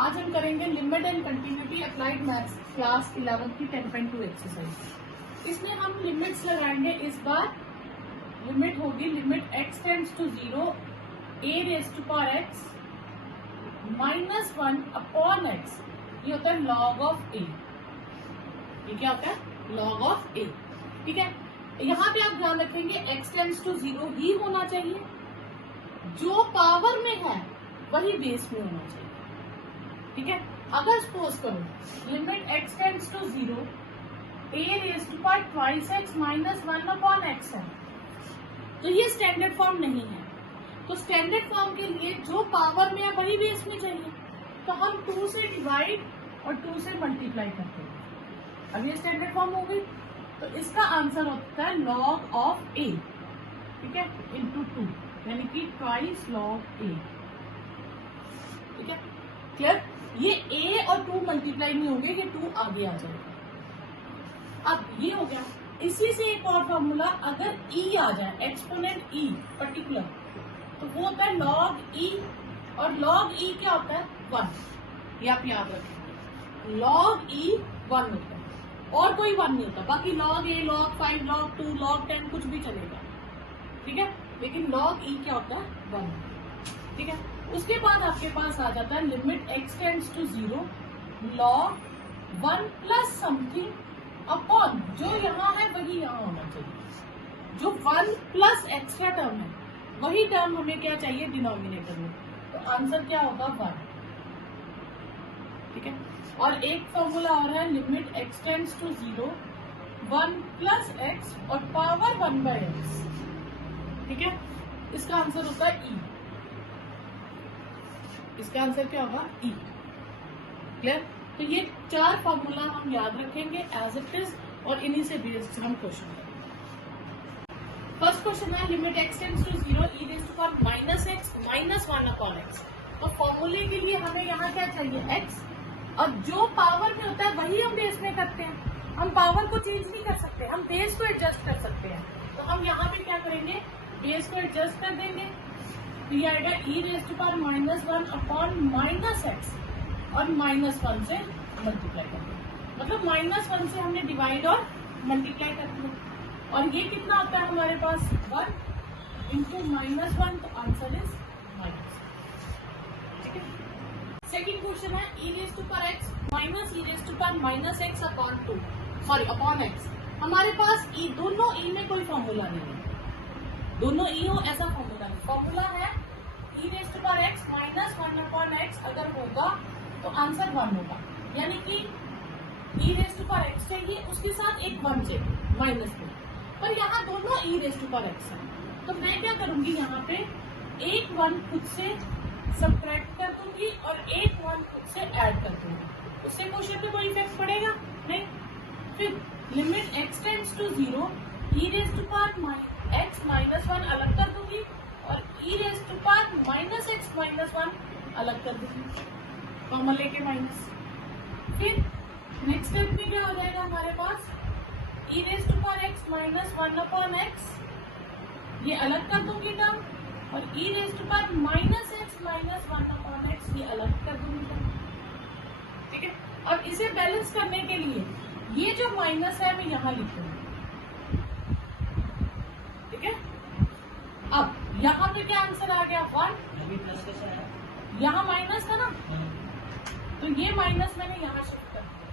आज हम करेंगे limit and continuity applied maths class 11 की 10.2 एक्सरसाइज। इसमें हम लिमिट्स लगाएंगे। इस बार लिमिट होगी limit x tends to 0 a raise to power x -1 upon x। ये होता है log ऑफ a। ये क्या होता है? log of a। ठीक है, यहाँ पे आप ध्यान रखेंगे x टेंड्स टू 0 ही होना चाहिए, जो पावर में है वही बेस में होना चाहिए। ठीक है, अगर सपोज करो limit x tends to 0 a raise to power twice x -1 upon x है, तो ये स्टैंडर्ड फॉर्म नहीं है। तो स्टैंडर्ड फॉर्म के लिए जो पावर में है वही बेस में चाहिए, तो हम 2 से डिवाइड और 2 से मल्टीप्लाई करते हैं। अब ये स्टैंडर्ड फॉर्म हो गई, तो इसका आंसर होता है log ऑफ a। ठीक है, इंटू 2 यानी कि ट्वाइस log a। ठीक है, क्लियर? ये a और 2 मल्टीप्लाई नहीं होंगे, ये 2 आगे आ जाएगा। अब ये हो गया। इसी से एक और फॉर्मूला, अगर e आ जाए एक्सपोनेंट e पर्टिकुलर, तो वो होता है log e, और log e क्या होता है? 1। ये आप याद रखेंगे, log e 1 होता है और कोई 1 नहीं होता। बाकी log a, log 5, log 2, log 10 कुछ भी चलेगा। ठीक है, लेकिन log e क्या होता है? 1। ठीक है, उसके बाद आपके पास आ जाता है limit x tends to 0 log 1 plus something upon, जो यहाँ है वही यहाँ होना चाहिए। जो 1 प्लस एक्स्ट्रा टर्म है वही टर्म हमें क्या चाहिए डिनोमिनेटर में, तो आंसर क्या होगा? 1। ठीक है, और एक फॉर्मूला और है limit x tends to 0 1 plus x और पावर 1/x। ठीक है, इसका आंसर होता है e। इसका आंसर क्या होगा? e। क्लियर? तो ये 4 फॉर्मूला हम याद रखेंगे एज इट इज, और इन्हीं से बेस्ड हम क्वेश्चन करेंगे। फर्स्ट क्वेश्चन है limit x tends to 0 e raise to power -x -1 upon x। तो फॉर्मूले के लिए हमें यहाँ क्या चाहिए? x, और जो पावर में होता है वही हम बेस में करते हैं। हम पावर को चेंज नहीं कर सकते, हम बेस को एडजस्ट कर सकते हैं। तो हम यहाँ पे क्या करेंगे? बेस को एडजस्ट कर देंगे, तो ये आएगा e raise to power -1 upon -x, और -1 से मल्टीप्लाई कर दिया। मतलब -1 से हमने डिवाइड और मल्टीप्लाई कर दिया, और ये कितना होता है हमारे पास? 1 इंटू -1, तो आंसर इज -। ठीक है, सेकेंड क्वेश्चन है e raise to power x minus e raise to power -x upon 2, sorry upon x। हमारे पास e, दोनों e में कोई फॉर्मूला नहीं है, दोनों e हो ऐसा फॉर्मूला नहीं। फॉर्मूला है e raise to power x -1 upon x, अगर होगा तो आंसर 1 होगा, यानी कि e raise to power x चाहिए, उसके साथ एक 1 चाहिए माइनस में, पर यहाँ दोनों e raise to power x है। तो मैं क्या करूंगी? यहाँ पे एक 1 खुद से सब्ट्रैक्ट कर दूंगी और एक 1 खुद से ऐड कर दूंगी। उससे क्वेश्चन पे कोई इफेक्ट पड़ेगा नहीं। फिर limit x tends to 0 e raise to power x -1 अलग कर दूंगी, और e raise to power -x -1 अलग कर दूंगी, कॉमन लेके माइनस। फिर नेक्स्ट स्टेप में क्या हो जाएगा हमारे पास? e raise to power x -1 upon x, ये अलग कर दूंगी टर्म, और e raise to power -x -1 upon x, ये अलग कर दूंगी टर्म। ठीक है, अब इसे बैलेंस करने के लिए ये जो माइनस है मैं यहाँ लिखूंगी। ठीक है, अब यहाँ पे क्या आंसर आ गया? 1। यहाँ माइनस था ना, तो ये माइनस मैंने यहाँ शिफ्ट कर दिया।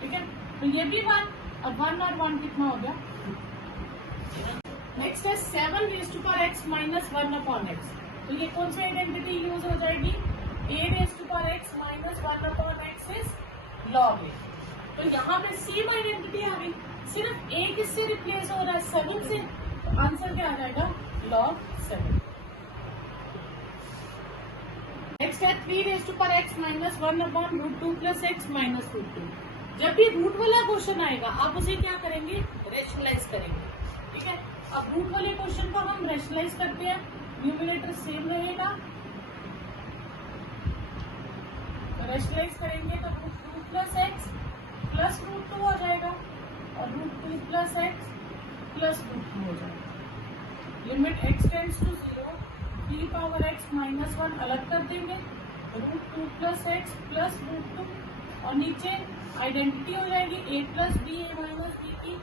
ठीक है, तो ये भी 1, अब 1 और 1 कितना हो गया? नेक्स्ट है 7 raise to power x -1 upon x। तो ये कौन सी आइडेंटिटी यूज हो जाएगी? a raise to power x -1 upon x is log a। तो यहाँ पे सेम आइडेंटिटी आ गई, सिर्फ a किससे रिप्लेस हो रहा है? 7 से, तो आंसर क्या आ जाएगा? log 7। नेक्स्ट है 3 raise to power x -1 upon √2 plus x -√2। जब भी रूट वाला क्वेश्चन आएगा आप उसे क्या करेंगे? रेशनलाइज करेंगे। ठीक है, अब रूट वाले क्वेश्चन को हम रेशनलाइज करते हैं, न्यूमरेटर सेम रहेगा, रेशनलाइज करेंगे तो √2 प्लस x प्लस √2 हो जाएगा, और √2 प्लस x प्लस √2 हो जाएगा। Limit x tends to 0 3 power x minus 1 अलग कर देंगे, √2 प्लस एक्स प्लस √2 और नीचे आइडेंटिटी हो जाएगी a plus b a minus b की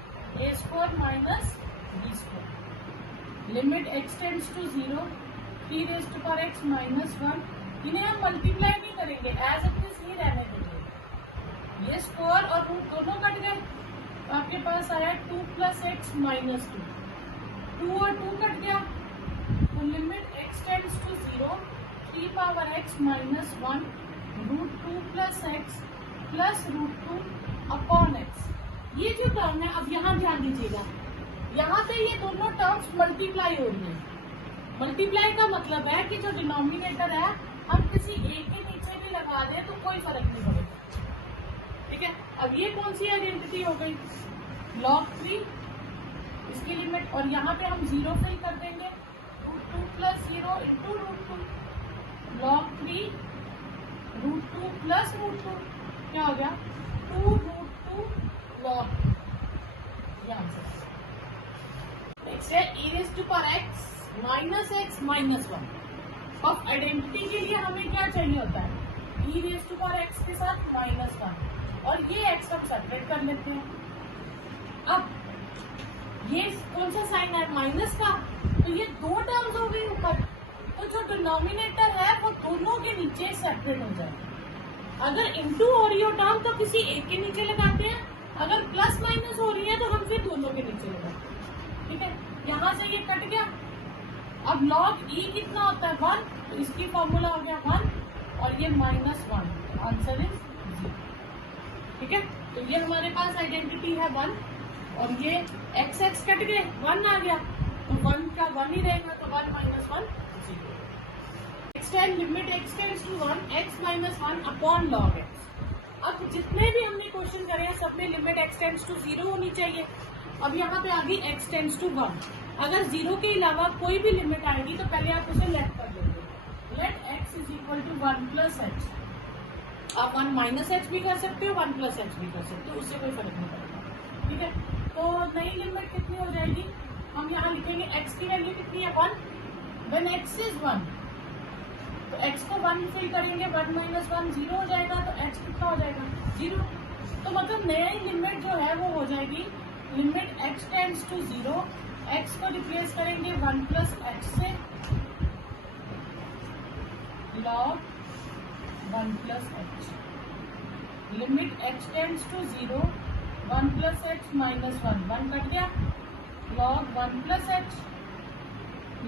a square minus b square. Limit x tends to 0, 3 raise to power x minus 1, इन्हें हम मल्टीप्लाई नहीं करेंगे, एज इट इज ही रहने देंगे। ये स्क्वायर और रूट दोनों कट गए, तो आपके पास आया 2 प्लस एक्स माइनस 2, 2 और 2 कट गया, तो limit x tends to 0, 3 power x minus 1 √2 plus x plus √2 upon x. ये जो टर्म है, अब यहाँ ध्यान दीजिएगा, यहाँ पे ये दोनों टर्म्स मल्टीप्लाई हो रही है। मल्टीप्लाई का मतलब है कि जो डिनोमिनेटर है हम किसी एक के नीचे भी लगा दें तो कोई फर्क नहीं पड़ेगा, ठीक है। अब ये कौन सी आइडेंटिटी हो गई, log 3, इसकी लिमिट, और यहाँ पे हम 0 फिल कर देंगे, √2 प्लस 0 इंटू √2, log 3 √2 प्लस √2 क्या हो गया, 2√2 log, ये आंसर। नेक्स्ट है e raise to power x minus x minus 1। अब आइडेंटिटी के लिए हमें क्या चाहिए होता है, e raise to power x के साथ माइनस 1, और ये x हम सेपरेट कर लेते हैं। अब ये कौन सा साइन है, माइनस का, तो ये दो टर्म्स हो गई ऊपर, तो जो डिनोमिनेटर है वो दोनों के नीचे सेपरेट हो जाए। अगर इंटू हो रही हो टर्म तो किसी एक के नीचे लगाते हैं, अगर प्लस माइनस हो रही है तो हम फिर दोनों के नीचे लगाते हैं, ठीक है। यहाँ से ये कट गया, अब log e कितना होता है 1, तो इसकी फॉर्मूला हो गया 1 और ये माइनस 1, आंसर इज 0, ठीक है। तो ये हमारे पास आइडेंटिटी है 1 और ये x x कट गए, 1 आ गया, तो 1 का 1 ही रहेगा, तो 1 माइनस 1 0। नेक्स्ट है limit x tends to 1 x minus 1 upon log x। अब जितने भी हमने क्वेश्चन करे हैं सब में लिमिट x टेंड्स टू 0 होनी चाहिए। अब यहाँ पे आ गई x टेंड्स टू 1, अगर 0 के अलावा कोई भी लिमिट आएगी तो पहले आप उसे लेट कर देंगे, let x is equal to 1 plus h. आप 1 माइनस एच भी कर सकते हो, 1 प्लस एच भी कर सकते हो, उससे कोई फर्क नहीं पड़ेगा, ठीक है। तो नई लिमिट कितनी हो जाएगी, हम यहाँ लिखेंगे x की वैल्यू कितनी है 1, व्हेन x इज 1, तो x को 1 फिल करेंगे, 1 माइनस 1 0 हो जाएगा, तो h कितना हो जाएगा 0। तो मतलब नई लिमिट जो है वो हो जाएगी limit x tends to 0, x को रिप्लेस करेंगे 1 प्लस एच से, log 1 plus h, limit x tends to 0, 1 plus h minus 1 cut गया, log 1 plus h,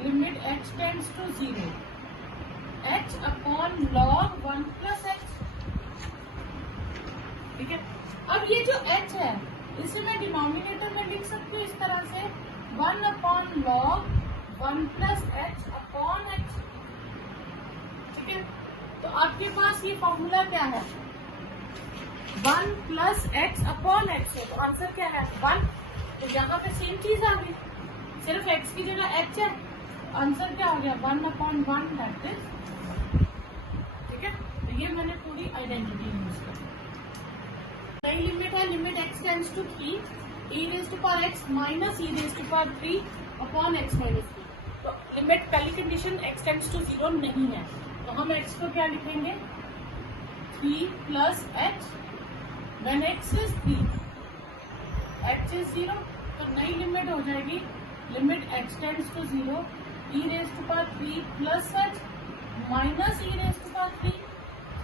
limit x tends to 0, h upon log 1 plus h, ठीक है। अब ये जो h है इसे मैं डिनोमिनेटर में लिख सकती हूँ इस तरह से, 1 upon log 1 plus H upon H, ठीक है। तो आपके पास ये फॉर्मूला क्या है, 1 प्लस एक्स अपॉन एक्स है, तो आंसर क्या है 1। तो यहाँ पे सेम चीज आ गई, सिर्फ x की जगह h है, आंसर क्या हो गया 1 अपॉन 1, दैट इज, ठीक है। तो ये मैंने पूरी आइडेंटिटी यूज कर। नई लिमिट है limit x tends to 3, e raise to power x minus e raise to power 3 upon x minus 3। तो लिमिट पहली कंडीशन x टेंड्स टू 0 नहीं है, तो हम x को क्या लिखेंगे 3 plus h, when x is 3, h is 0, तो नई लिमिट हो जाएगी limit x tends to 0, e raise to power 3 plus h minus e raise to power 3,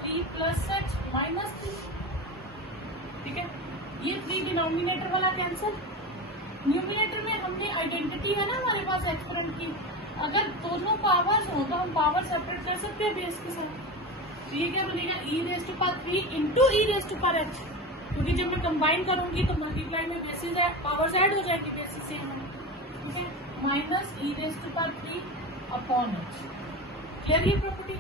3 plus h minus 3, ठीक है। ये 3 डिनोमिनेटर वाला कैंसिल, न्यूमिनेटर में हमने आइडेंटिटी है ना हमारे पास एक्सपोनेंट की, अगर दोनों पावर्स हो तो हम पावर सेपरेट कर सकते हैं बेस के साथ, तो ये क्या बनेगा e raise to power 3 into e raise to power h, क्योंकि जब मैं कंबाइन करूंगी तो मल्टीप्लाई में बेसिस पावर्स ऐड हो जाएगी, बेसिस सेम है, ठीक है, minus e raise to power 3 upon h, clear ये प्रॉपर्टी,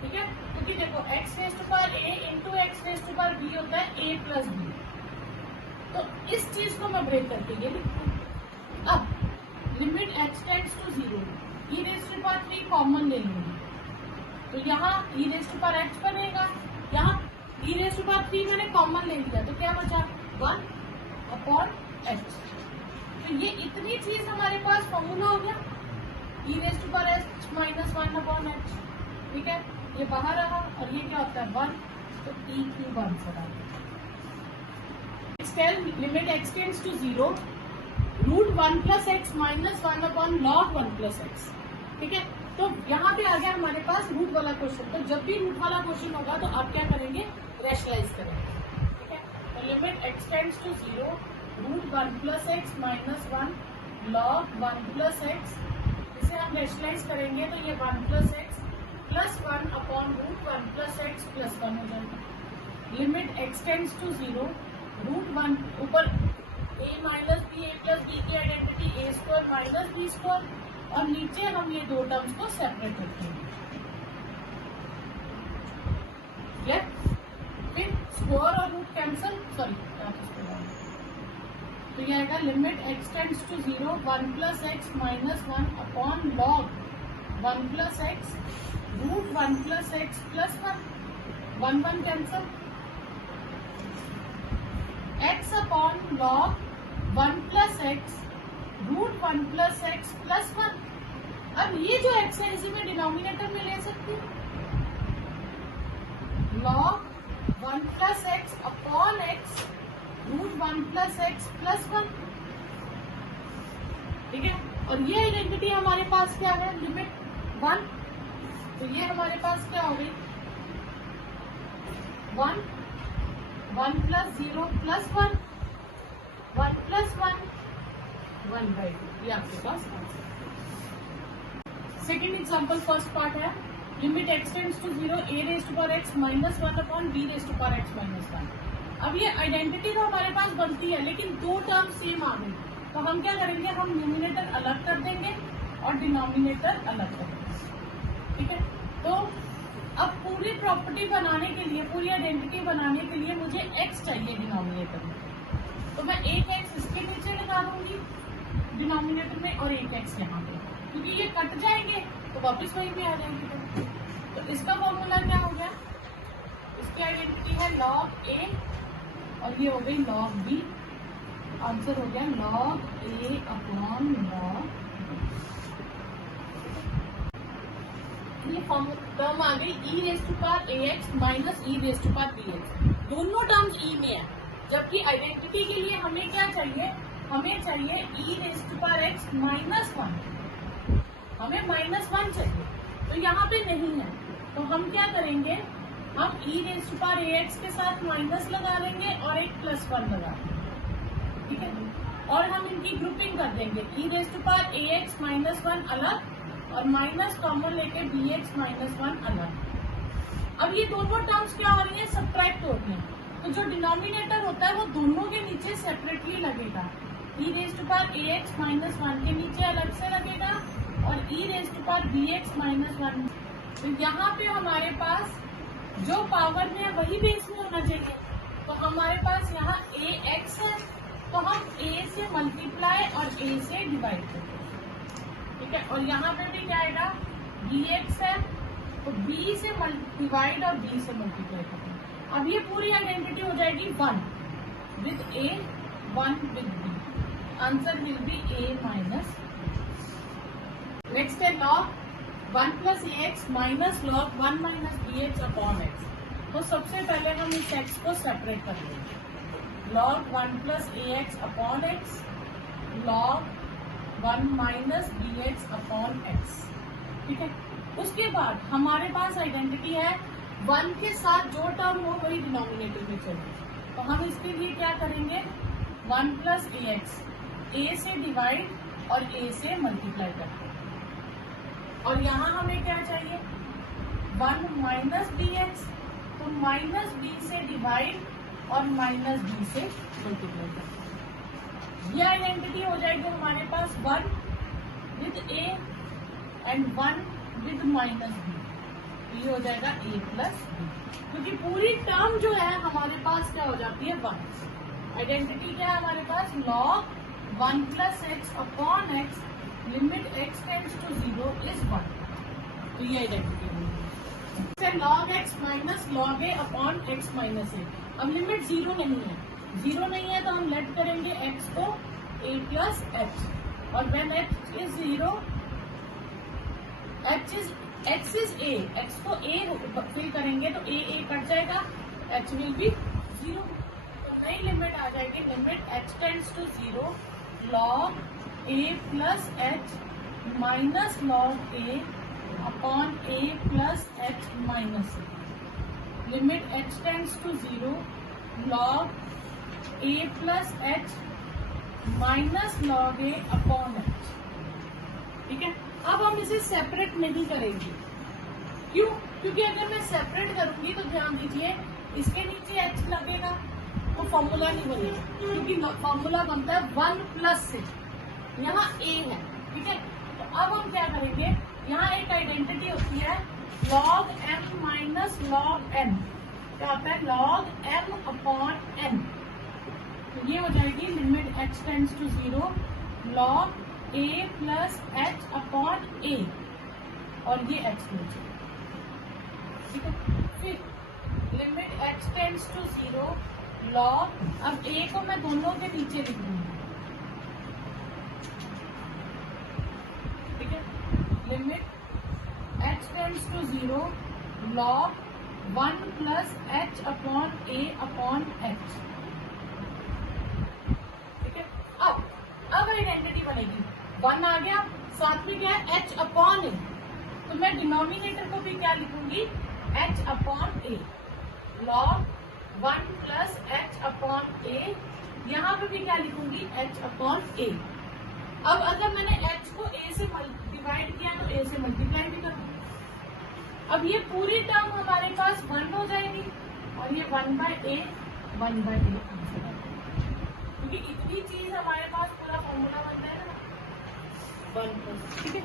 ठीक है। क्योंकि देखो x raise to power a into x raise to power b होता है a प्लस b, तो इस चीज को मैं ब्रेक करके ये लिखती हूँ। अब limit x tends to 0, e raise to power 3 common ले लूंगी, तो यहाँ e raise to power h बनेगा, यहाँ e रेज़ टू पावर 3 मैंने कॉमन ले लिया, तो क्या बचा 1 अपॉन h। तो ये इतनी चीज हमारे पास फॉर्मूला हो गया, e raise to power h minus 1/h, ठीक है, ये बाहर रहा और ये क्या होता है 1, तो e क्यूब आंसर आ गया। Limit x tends to 0 √1 + x minus 1/log 1 + x, ठीक है। तो यहाँ पे आ गया हमारे पास रूट वाला क्वेश्चन। तो जब भी रूट वाला क्वेश्चन होगा तो आप क्या करेंगे, रैशनलाइज करेंगे, ठीक है। तो limit x tends to 0 √1 + x minus 1/log 1 + x, इसे हम रैशनलाइज करेंगे तो ये 1 + x + 1/√1 + x + 1 हो जाएगा। लिमिट x टेंड्स टू 0 √1, ऊपर a minus b, a plus b की आइडेंटिटी a² माइनस b², और नीचे हम ये दो टर्म्स को सेपरेट रखेंगे, फिर स्क्वायर और रूट कैंसल, सॉरी तो ये आएगा limit x tends to 0 1 + x minus 1/log 1 + x √1 + x + 1 1 cancel, x/log 1 + x √1 + x + 1। अब ये जो x है इसी में डिनोमिनेटर में ले सकती हूँ, log 1 + x upon x √1 + x + 1, ठीक है। और ये आइडेंटिटी हमारे पास क्या है, लिमिट 1, तो ये हमारे पास क्या हो गई 1 1 + 0 + 1 1 + 1 1/2, ये आपके पास answer. Second example, first part है limit x tends to 0 a⁻x minus 1/b⁻x minus 1। अब ये आइडेंटिटी तो हमारे पास बनती है लेकिन दो टर्म सेम आ गई, तो हम क्या करेंगे, हम न्यूमिनेटर अलग कर देंगे और डिनोमिनेटर अलग कर देंगे, ठीक है। तो अब पूरी प्रॉपर्टी बनाने के लिए, पूरी आइडेंटिटी बनाने के लिए मुझे x चाहिए डिनोमिनेटर में, तो मैं एक x इसके नीचे लगा दूंगी डिनोमिनेटर में और एक x यहाँ पे, क्योंकि ये कट जाएंगे तो वापस वहीं पे आ जाएंगे। तो इसका फॉर्मूला क्या हो गया, इसकी आइडेंटिटी है log a और ये हो गई log b, आंसर हो गया log a/log, ये टर्म आ गई e⁻ax माइनस e⁻bx, दोनों टर्म्स e में है, जबकि आइडेंटिटी के लिए हमें क्या चाहिए, हमें चाहिए e⁻x माइनस 1, हमें -1 चाहिए, तो यहाँ पे नहीं है, तो हम क्या करेंगे, हम e⁻ax के साथ माइनस लगा देंगे और एक +1 लगा देंगे, ठीक है, और हम इनकी ग्रुपिंग कर देंगे, e⁻ax माइनस 1 अलग और माइनस कॉमन लेके bx माइनस 1 अलग। अब ये दोनों टर्म्स क्या हो रही है, सब्ट्रैक्ट हो रही है, तो जो डिनोमिनेटर होता है वो दोनों के नीचे सेपरेटली लगेगा, e⁻ax माइनस 1 के नीचे अलग से लगेगा और e⁻bx माइनस 1, तो यहाँ पे हमारे पास जो पावर में है वही बेस में होना चाहिए, तो हमारे पास यहाँ ax है, तो हम a से मल्टीप्लाई और a से डिवाइड करते हैं, ठीक है, और यहाँ पे भी क्या आएगा bx है, तो b से डिवाइड और b से मल्टीप्लाई करते हैं। अब ये पूरी आइडेंटिटी हो जाएगी 1 with a 1 with b, answer will be a minus. Next है log 1 + ax minus log 1 - bx upon x, तो सबसे पहले हम इस x को सेपरेट कर लेंगे, log 1 + ax upon x log 1 - bx upon x, ठीक है। उसके बाद हमारे पास आइडेंटिटी है 1 के साथ जो टर्म हो वही डिनोमिनेटर में चाहिए, तो हम इसके लिए क्या करेंगे, 1 + ax, a से डिवाइड और a से मल्टीप्लाई करते हैं, और यहाँ हमें क्या चाहिए 1 - bx, तो -b से डिवाइड और -b से मल्टीप्लाई करते हैं। ये आइडेंटिटी हो जाएगी हमारे पास 1 with a and 1 with -b, ये हो जाएगा a + b, क्योंकि पूरी टर्म जो है हमारे पास क्या हो जाती है 1। आइडेंटिटी क्या है हमारे पास, log 1 + x upon x limit x tends to 0 is 1, तो ये आइडेंटिटी होगी। log x minus log a upon x minus a, अब लिमिट 0 नहीं है तो हम लेट करेंगे x को a + h, और when h is 0 x is a, x को a फिल करेंगे तो a कट जाएगा, h विल बी 0। तो नई लिमिट आ जाएगी, limit h tends to 0 log a plus h minus log a upon a plus h minus a। Limit h tends to 0 log a plus h minus log a upon h। ठीक है, अब हम इसे separate नहीं करेंगे। क्यों? क्योंकि अगर मैं सेपरेट करूंगी तो ध्यान दीजिए इसके नीचे h लगेगा तो फॉर्मूला नहीं बनेगा, क्योंकि फॉर्मूला बनता है 1 प्लस से, यहाँ a है। ठीक है, तो अब हम क्या करेंगे, यहाँ एक आइडेंटिटी होती है log m minus log n, क्या होता है log m अपॉन n। तो ये हो जाएगी limit h tends to 0 log a plus h upon a, और ये h नीचे। ठीक है, फिर limit h tends to 0 log, अब a को मैं दोनों के नीचे लिख दूंगी। ठीक है, limit h tends to 0 log 1 plus h upon a upon h। ठीक है, अब आइडेंटिटी बनेगी, 1 आ गया, साथ में क्या है h अपॉन a, तो मैं डिनोमिनेटर को भी क्या लिखूंगी h upon a log 1 plus h upon a, यहाँ पे भी क्या लिखूंगी h अपॉन a। अब अगर मैंने h को a से डिवाइड किया तो a से मल्टीप्लाई भी करूंगी। अब ये पूरी टर्म हमारे पास 1 हो जाएगी और ये 1/a 1/a, क्योंकि इतनी चीज हमारे पास पूरा फॉर्मूला बनता है ना 1+। ठीक है,